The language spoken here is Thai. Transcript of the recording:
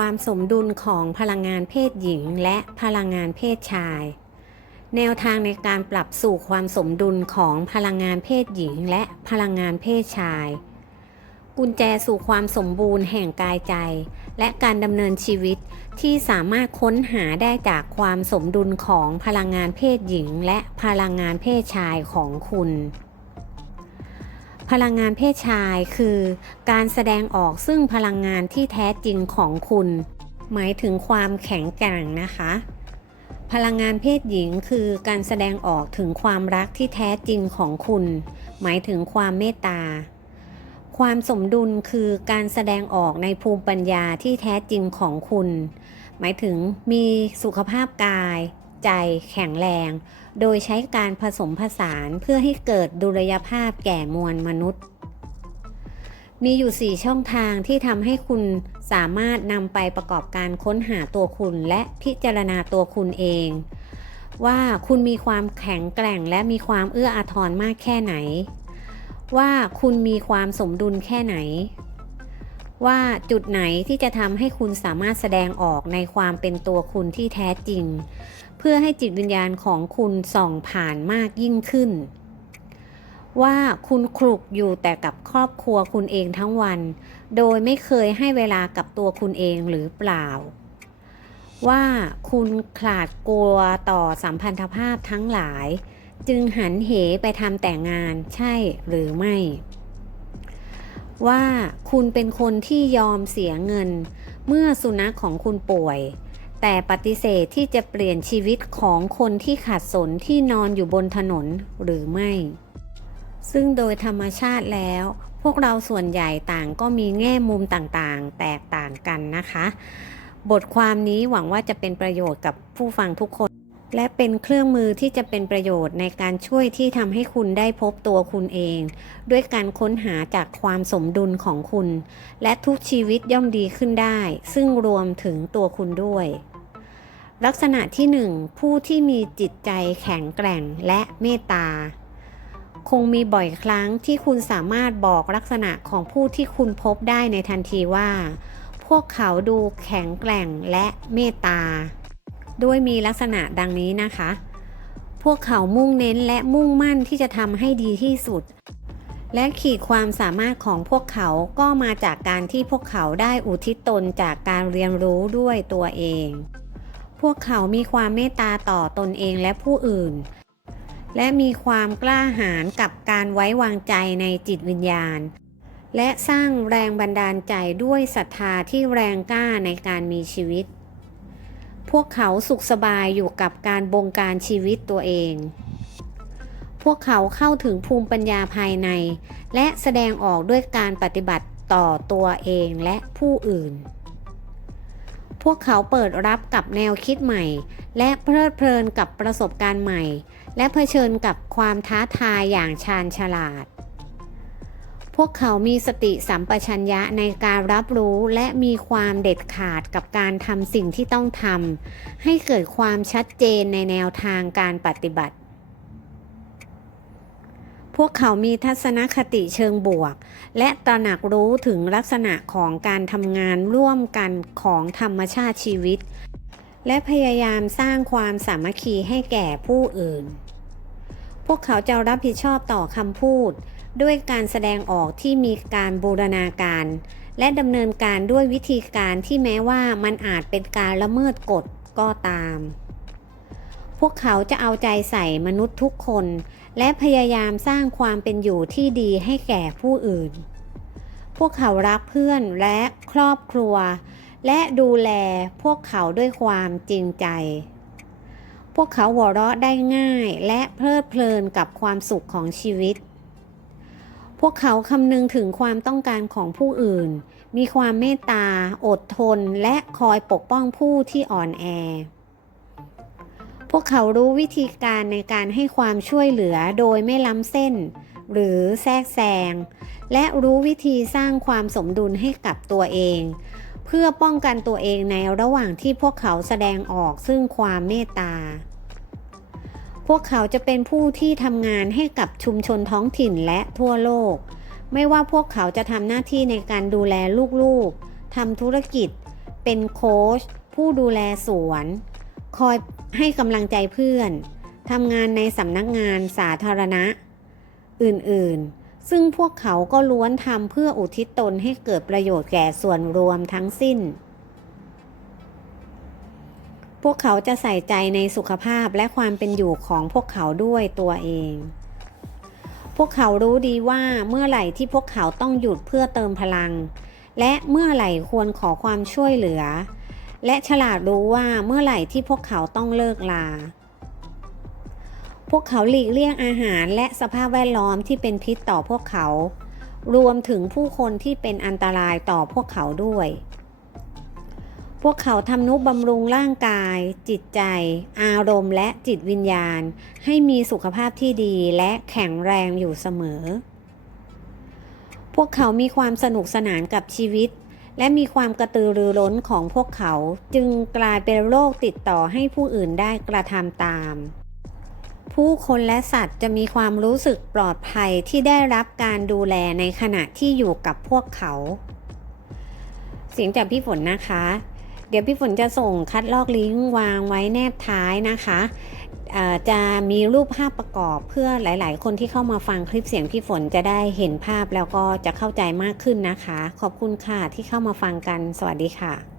ความสมดุลของพลังงานเพศหญิงและพลังงานเพศชาย แนวทางในการปรับสู่ความสมดุลของพลังงานเพศหญิงและพลังงานเพศชาย กุญแจสู่ความสมบูรณ์แห่งกายใจ และการดำเนินชีวิตที่สามารถค้นหาได้จากความสมดุลของพลังงานเพศหญิงและพลังงานเพศชายของคุณ พลังงานเพศชายคือการแสดงออกซึ่งพลังงานที่แท้จริงของคุณ หมายถึงความแข็งแกร่งนะคะ พลังงานเพศหญิงคือการแสดงออกถึงความรักที่แท้จริงของคุณ หมายถึงความเมตตา ความสมดุลคือการแสดงออกในภูมิปัญญาที่แท้จริงของคุณ หมายถึงมีสุขภาพกาย ใจแข็งแรง โดยใช้การผสมผสานเพื่อให้เกิดดุลยภาพแก่มวลมนุษย์ มีอยู่ 4 ช่องทางที่ทำให้คุณสามารถนำไปประกอบการค้นหาตัวคุณและพิจารณาตัวคุณเอง ว่าคุณมีความแข็งแกร่งและมีความเอื้ออาทรมากแค่ไหน ว่าคุณมีความสมดุลแค่ไหน ว่าจุดไหนที่จะทำให้คุณสามารถแสดงออกในความเป็นตัวคุณที่แท้จริง เพื่อให้จิตวิญญาณของคุณส่องผ่านมากยิ่งขึ้น ว่าคุณคลุกอยู่แต่กับครอบครัวคุณเองทั้งวัน โดยไม่เคยให้เวลากับตัวคุณเองหรือเปล่า ว่าคุณขลาดกลัวต่อสัมพันธภาพทั้งหลาย จึงหันเหไปทำแต่งานใช่หรือไม่ ว่าคุณเป็นคนที่ยอมเสียเงิน เมื่อสุนัขของคุณป่วย แต่ปฏิเสธที่จะเปลี่ยนชีวิตของคนที่ขาดสนที่นอนอยู่บนถนนหรือไม่ ซึ่งโดยธรรมชาติแล้ว พวกเราส่วนใหญ่ต่างก็มีแง่มุมต่างๆ แตกต่างกันนะคะ บทความนี้หวังว่าจะเป็นประโยชน์กับผู้ฟังทุกคน และเป็นเครื่องมือที่จะเป็นประโยชน์ในการช่วยที่ทำให้คุณได้พบตัวคุณเอง ด้วยการค้นหาจากความสมดุลของคุณ และทุกชีวิตย่อมดีขึ้นได้ ซึ่งรวมถึงตัวคุณด้วย ลักษณะที่ 1 ผู้ที่มีจิตใจแข็งแกร่งและเมตตา คงมีบ่อยครั้งที่คุณสามารถบอกลักษณะของผู้ที่คุณพบได้ในทันทีว่า พวกเขาดูแข็งแกร่งและเมตตา ด้วยมีลักษณะดังนี้นะคะ พวกเขามุ่งเน้นและมุ่งมั่นที่จะทำให้ดีที่สุด และขีดความสามารถของพวกเขาก็มาจากการที่พวกเขาได้อุทิศตนจากการเรียนรู้ด้วยตัวเอง พวกเขามีความเมตตาต่อตนเองและผู้อื่น และมีความกล้าหาญกับการไว้วางใจในจิตวิญญาณและสร้างแรงบันดาลใจด้วยศรัทธาที่แรงกล้าในการมีชีวิต พวกเขาสุขสบายอยู่กับการบงการชีวิตตัวเอง พวกเขาเข้าถึงภูมิปัญญาภายใน และแสดงออกด้วยการปฏิบัติต่อตัวเองและผู้อื่น พวกเขาเปิดรับกับแนวคิดใหม่ และเพลิดเพลินกับประสบการณ์ใหม่ และเผชิญกับความท้าทายอย่างชาญฉลาด พวกเขามีสติสัมปชัญญะในการรับรู้และมีความเด็ดขาดกับการทำสิ่งที่ต้องทำให้เกิดความชัดเจนในแนวทางการปฏิบัติ พวกเขามีทัศนคติเชิงบวก และตระหนักรู้ถึงลักษณะของการทำงานร่วมกันของธรรมชาติชีวิต และพยายามสร้างความสามัคคีให้แก่ผู้อื่น พวกเขาจะรับผิดชอบต่อคำพูด ด้วยการแสดงออกที่มีการบูรณาการ และดำเนินการด้วยวิธีการที่แม้ว่ามันอาจเป็นการละเมิดกฎก็ตาม พวกเขาจะเอาใจใส่มนุษย์ทุกคน และพยายามสร้างความเป็นอยู่ที่ดีให้แก่ผู้อื่น พวกเขารักเพื่อนและครอบครัว และดูแลพวกเขาด้วยความจริงใจ พวกเขาหัวเราะได้ง่ายและเพลิดเพลินกับความสุขของชีวิต พวกเขาคำนึงถึงความต้องการของผู้อื่น มีความเมตตา อดทน และคอยปกป้องผู้ที่อ่อนแอ พวกเขารู้วิธีการในการให้ความช่วยเหลือโดยไม่ล้ำเส้น หรือแทรกแซง และรู้วิธีสร้างความสมดุลให้กับตัวเอง เพื่อป้องกันตัวเองในระหว่างที่พวกเขาแสดงออกซึ่งความเมตตา พวกเขาจะเป็นผู้ที่ทำงานให้กับชุมชนท้องถิ่นและทั่วโลก ไม่ว่าพวกเขาจะทำหน้าที่ในการดูแลลูกๆทำธุรกิจ เป็นโค้ชผู้ดูแลสวน คอยให้กำลังใจเพื่อนทำงานในสำนักงานสาธารณะ อื่นๆ ซึ่งพวกเขาก็ล้วนทำเพื่ออุทิศตนให้เกิดประโยชน์แก่ส่วนรวมทั้งสิ้น พวกเขาจะใส่ใจในสุขภาพและความเป็นอยู่ของพวกเขาด้วยตัวเอง พวกเขารู้ดีว่าเมื่อไหร่ที่พวกเขาต้องหยุดเพื่อเติมพลัง และเมื่อไหร่ควรขอความช่วยเหลือ และฉลาดรู้ว่าเมื่อไหร่ที่พวกเขาต้องเลิกลา วกเขาหลีกเลี่ยงอาหารและสภาพแวดล้อมที่เป็นพิษต่อพวกเขา รวมถึงผู้คนที่เป็นอันตรายต่อพวกเขาด้วย พวกเขาทำนุบำรุงร่างกาย จิตใจ อารมณ์และจิตวิญญาณ ให้มีสุขภาพที่ดีและแข็งแรงอยู่เสมอ พวกเขามีความสนุกสนานกับชีวิตและมีความกระตือรือร้นของพวกเขาจึงกลายเป็นโรคติดต่อให้ผู้อื่นได้กระทำตาม ผู้คนและสัตว์จะมีความรู้สึกปลอดภัยที่ได้รับการดูแลในขณะที่อยู่กับพวกเขา เสียงจากพี่ฝนนะคะ เดี๋ยวพี่ฝนจะส่งคัดลอกลิงก์วางไว้แนบท้ายนะคะจะมีรูปภาพประกอบเพื่อหลาย ๆ คนที่เข้ามาฟังคลิปเสียงพี่ฝนจะได้เห็นภาพแล้วก็จะเข้าใจมากขึ้นนะคะ ขอบคุณค่ะที่เข้ามาฟังกัน สวัสดีค่ะ